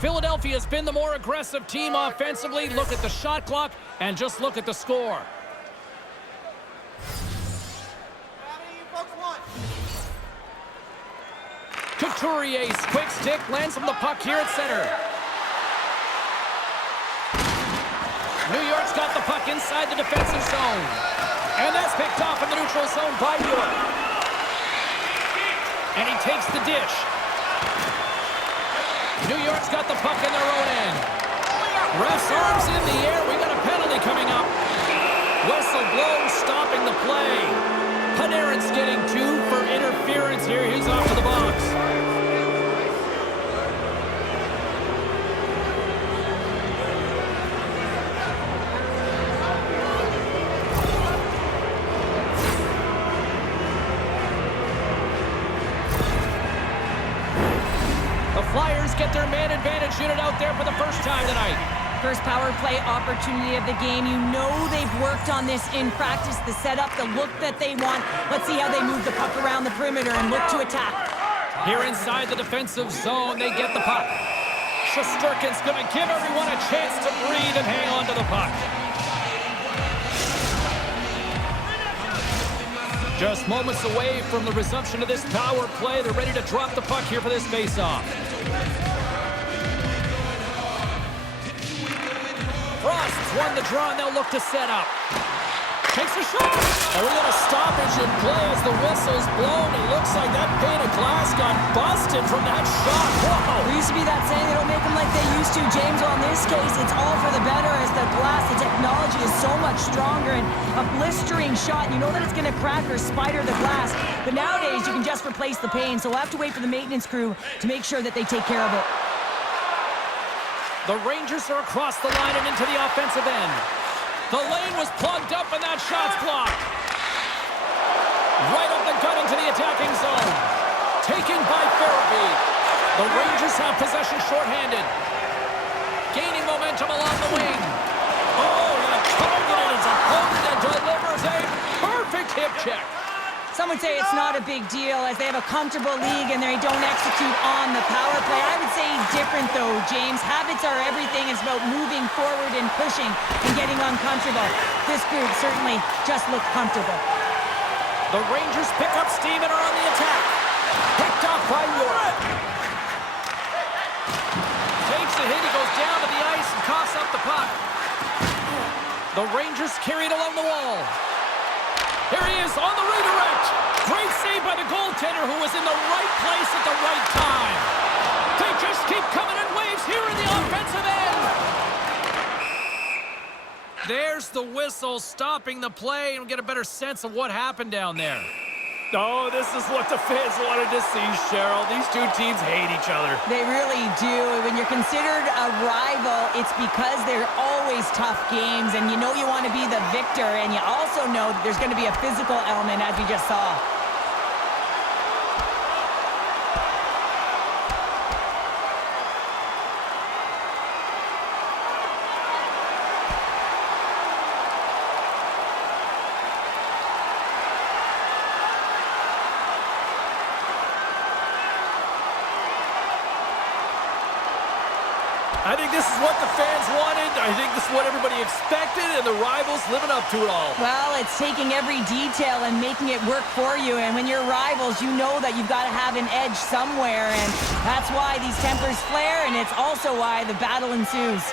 Philadelphia's been the more aggressive team offensively. Look at the shot clock and just look at the score. Couturier's quick stick lands him the puck here at center. New York's got the puck inside the defensive zone. And that's picked off in the neutral zone by York. And he takes the dish. New York's got the puck in their own end. Ref's arms in the air. We got a penalty coming up. Whistle blows, stopping the play. Panarin's getting 2 for interference here. He's off to the box. The Flyers get their man advantage unit out there for the first time tonight. First power play opportunity of the game. You know they've worked on this in practice, the setup, the look that they want. Let's see how they move the puck around the perimeter and look to attack. Here inside the defensive zone, they get the puck. Shesterkin's going to give everyone a chance to breathe and hang on to the puck. Just moments away from the resumption of this power play. They're ready to drop the puck here for this face-off. Frost's won the draw, and they'll look to set up. Takes a shot. And we got a stoppage in play as the whistle's blown. It looks like that pane of glass got busted from that shot. Whoa! There used to be that saying, they don't make them like they used to, James. Well, in this case, it's all for the better as the glass, the technology is so much stronger. And a blistering shot, you know that it's going to crack or spider the glass. But nowadays, you can just replace the pane. So we'll have to wait for the maintenance crew to make sure that they take care of it. The Rangers are across the line and into the offensive end. The lane was plugged up and that shot's blocked. Right up the gut into the attacking zone. Taken by Farabee. The Rangers have possession shorthanded. Gaining momentum along the wing. Oh, that targeted his opponent and delivers a perfect hip check. Some would say it's not a big deal as they have a comfortable league and they don't execute on the power play. I would say different though, James. Habits are everything. It's about moving forward and pushing and getting uncomfortable. This group certainly just looked comfortable. The Rangers pick up steam and are on the attack. Picked up by York. Takes the hit. He goes down to the ice and coughs up the puck. The Rangers carry it along the wall. Here he is on the redirect. Great save by the goaltender who was in the right place at the right time. They just keep coming in waves here in the offensive end. There's the whistle stopping the play and we get a better sense of what happened down there. Oh, this is what the fans wanted to see, Cheryl. These two teams hate each other. They really do. When you're considered a rival, it's because they're always tough games, and you know you want to be the victor, and you also know that there's going to be a physical element, as we just saw. I think this is what the fans wanted. I think this is what everybody expected, and the rivals living up to it all. Well, it's taking every detail and making it work for you, and when you're rivals, you know that you've got to have an edge somewhere, and that's why these tempers flare, and it's also why the battle ensues.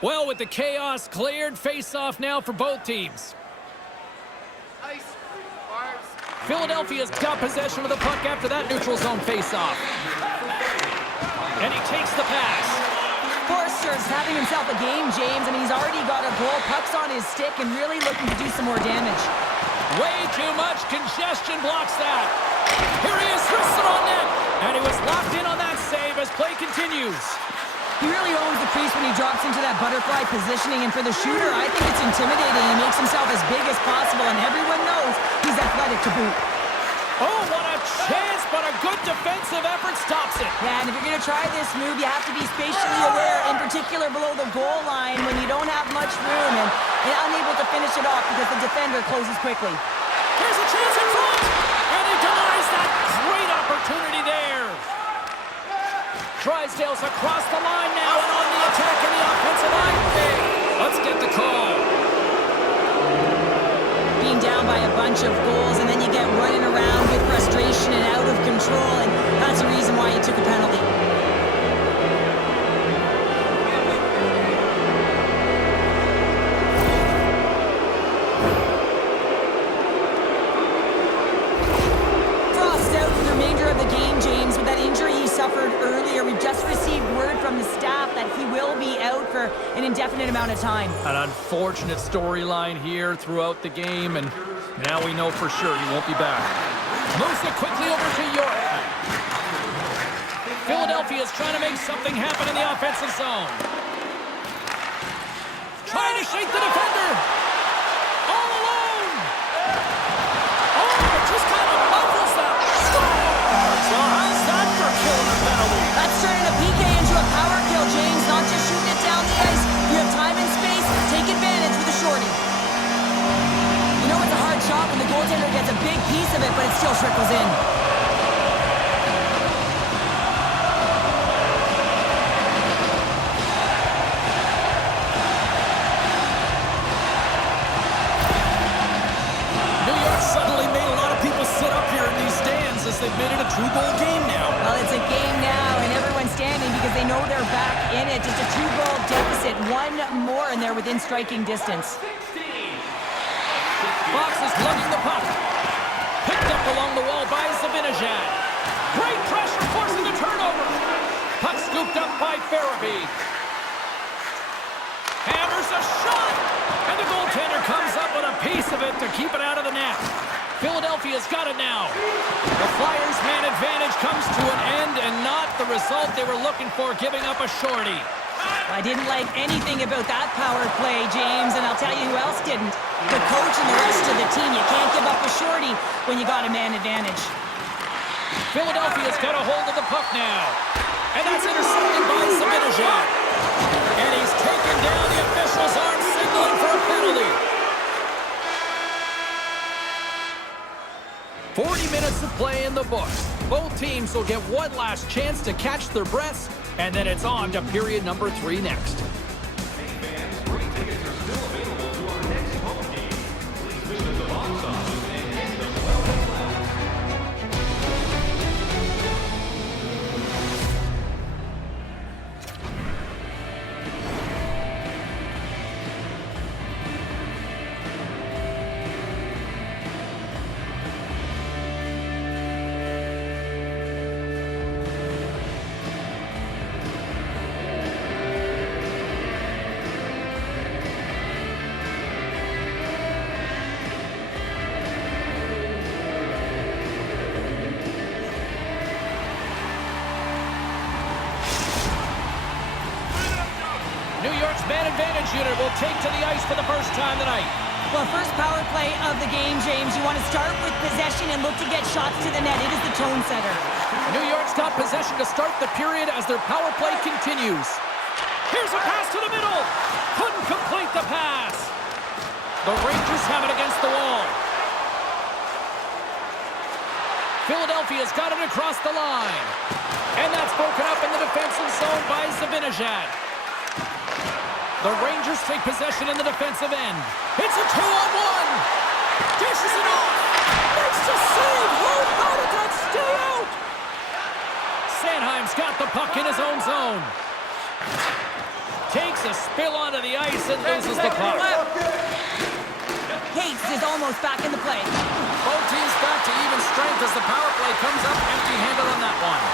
Well, with the chaos cleared, face-off now for both teams. Philadelphia's got possession of the puck after that neutral zone face-off. And he takes the pass. Forster's having himself a game, James. I mean, he's already got a goal, puck's on his stick, and really looking to do some more damage. Way too much congestion blocks that. Here he is, wristed on net. And he was locked in on that save as play continues. He really owns the crease when he drops into that butterfly positioning, and for the shooter, I think it's intimidating. He makes himself as big as possible, and everyone knows he's athletic to boot. Oh, what a chance, but a good defensive effort stops it. Yeah, and if you're going to try this move, you have to be spatially aware, in particular below the goal line when you don't have much room and unable to finish it off because the defender closes quickly. Here's a chance in front. And he denies that great opportunity there. Drysdale's across the line now and on the attack in the offensive line. Let's get the call. Being down by a bunch of goals, and then you get running around with frustration and out of control, and that's the reason why you took a penalty. Frost's out for the remainder of the game, James, with that injury he suffered earlier. We've just received word from the staff that he will be out for an indefinite amount of time. An unfortunate storyline here throughout the game, and now we know for sure he won't be back. Moves it quickly over to York. Philadelphia is trying to make something happen in the offensive zone. Trying to shake the defender. All alone. Oh, it just kind of muffles that. Scores! Well, how's that for killing a penalty? That's turning a PK into a power kill, James. Not just shooting it down the ice. You have time and space. Take advantage with a shorty. You know it's a hard shot when the goaltender gets a big piece of it, but it still trickles in. New York suddenly made a lot of people sit up here in these stands as they've made it a two-goal game now. Well, it's a game now, and everyone's standing because they know they're back in it. Just a two-goal deficit. One more, and they're within striking distance. Fox is lugging the puck. Picked up along the wall by Zibanejad. Great pressure forcing a turnover. Puck scooped up by Farabee. Hammers a shot. And the goaltender comes up with a piece of it to keep it out of the net. Philadelphia's got it now. The Flyers' man advantage comes to an end and not the result they were looking for, giving up a shorty. I didn't like anything about that power play, James, and I'll tell you who else didn't. The coach and the rest of the team. You can't give up a shorty when you got a man advantage. Philadelphia's got a hold of the puck now. And that's intercepted by Zibanejad. And he's taken down. The officials aren't signaling for a penalty. 40 minutes of play in the books. Both teams will get one last chance to catch their breaths, and then it's on to period number 3 next. New York's man advantage unit will take to the ice for the first time tonight. Well, first power play of the game, James. You want to start with possession and look to get shots to the net. It is the tone setter. New York's got possession to start the period as their power play continues. Here's a pass to the middle. Couldn't complete the pass. The Rangers have it against the wall. Philadelphia's got it across the line. And that's broken up in the defensive zone by Zibanejad. The Rangers take possession in the defensive end. It's a 2-on-1. Dishes it off. Makes the save. How did that stay out? Sanheim's got the puck in his own zone. Takes a spill onto the ice and loses the puck. Cates is almost back in the play. Both teams back to even strength as the power play comes up empty-handed on that one.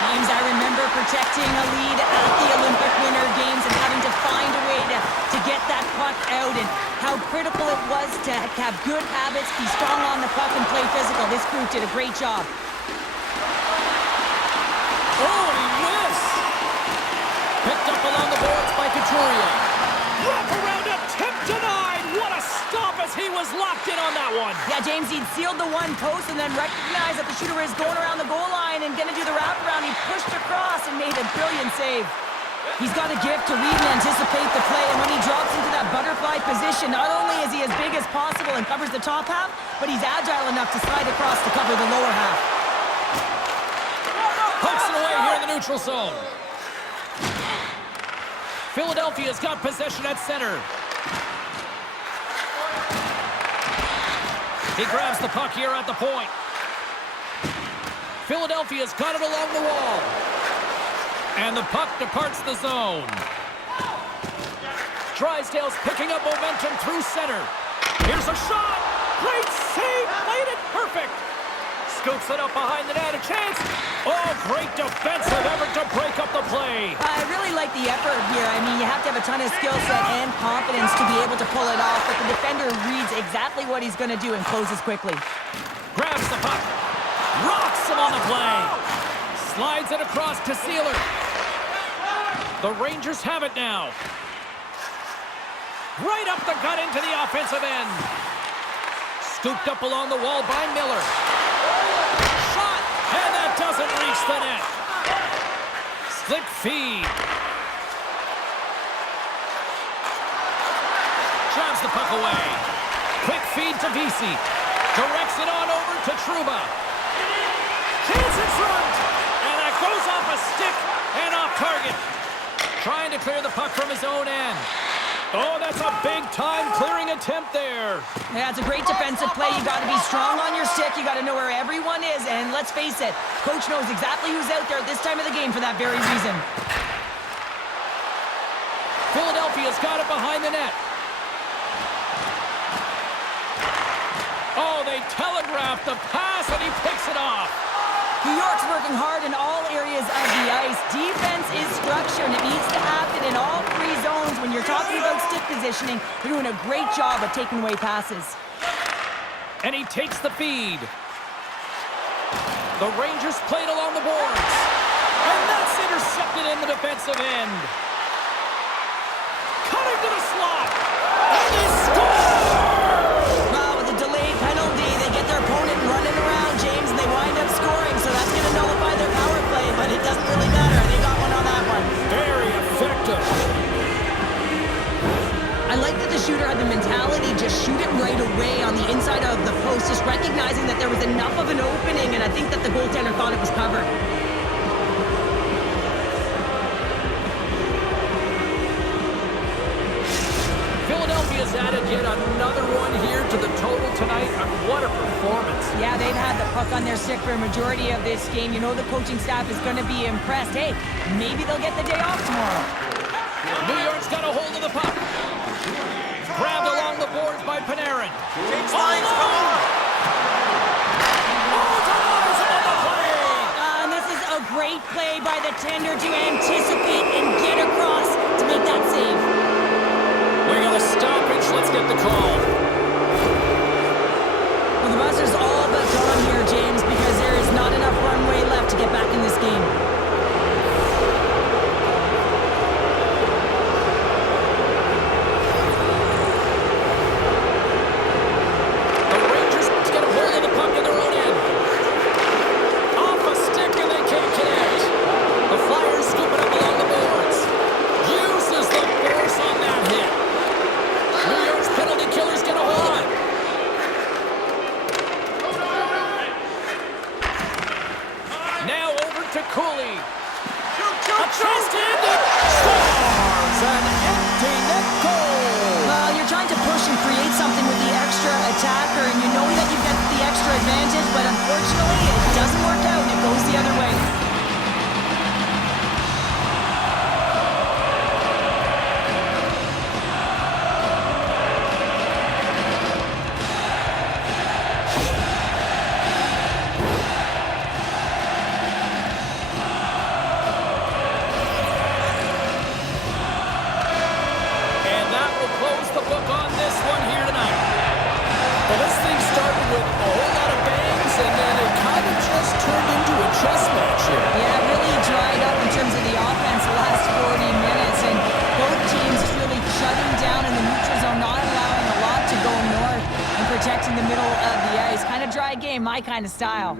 James, I remember protecting a lead at the Olympic Winter Games and having to find a way to get that puck out, and how critical it was to have good habits, be strong on the puck, and play physical. This group did a great job. Oh, he missed! Picked up along the boards by Couturier. Wrap around attempt denied! What a stop as he was locked in on that one! Yeah, James, he'd sealed the one post and then recognized that the shooter is going around the goal line and going to do the wraparound. He pushed across and made a brilliant save. He's got a gift to read and anticipate the play, and when he drops into that butterfly position, not only is he as big as possible and covers the top half, but he's agile enough to slide across to cover the lower half. Pokes it away here in the neutral zone. Philadelphia's got possession at center. He grabs the puck here at the point. Philadelphia's got it along the wall. And the puck departs the zone. Drysdale's picking up momentum through center. Here's a shot. Great save. Played it perfect. Scoops it up behind the net. A chance. Oh, great defensive effort to break up the play. I really like the effort here. I mean, you have to have a ton of skill set and confidence to be able to pull it off, but the defender reads exactly what he's going to do and closes quickly. Grabs the puck. Rocks him on the play. Slides it across to Sealer. The Rangers have it now. Right up the gut into the offensive end. Scooped up along the wall by Miller. Shot, and that doesn't reach the net. Slip feed. Jabs the puck away. Quick feed to Vesey. Directs it on over to Trouba. Chance in front. And that goes off a stick and off target. Trying to clear the puck from his own end. Oh, that's a big-time clearing attempt there. Yeah, it's a great defensive play. You got to be strong on your stick. You got to know where everyone is. And let's face it, coach knows exactly who's out there at this time of the game for that very reason. Philadelphia's got it behind the net. Oh, they telegraphed the pass, and he picks it off. New York's working hard in all areas of the ice. Defense is structure, and it needs to happen in all three zones. When you're talking about stick positioning, they're doing a great job of taking away passes. And he takes the feed. The Rangers played along the boards. And that's intercepted in the defensive end. Cutting to the slot. And they score! Well, with a delayed penalty, they get their opponent running around, James, and they wind up scoring. So that's going to nullify their power play, but it doesn't really matter. They got one on that one. Very effective. I like that the shooter had the mentality, just shoot it right away on the inside of the post, just recognizing that there was enough of an opening, and I think that the goaltender thought it was covered. Philadelphia's added yet another one here to the total tonight, and what a performance. Yeah, they've had the puck on their stick for a majority of this game. You know the coaching staff is going to be impressed. Hey, maybe they'll get the day off tomorrow. New York's got a hold of the puck. Grabbed along the boards by Panarin. Takes lines, come on! Oh, denies him on the play! And this is a great play by the tender to anticipate and get across to make that save. We got a stoppage. Let's get the call. Well, the Buster's all but gone here, James, because there is not enough runway left to get back in this game. Attacker, and you know that you get the extra advantage, but unfortunately, it doesn't work out, and it goes the other way. And that will close the book on this one here tonight. Well, this thing started with a whole lot of bangs, and then it kind of just turned into a chess match here. Yeah, it really dried up in terms of the offense the last 40 minutes, and both teams really shutting down in the neutral zone, not allowing a lot to go north and protecting the middle of the ice. Kind of dry game, my kind of style.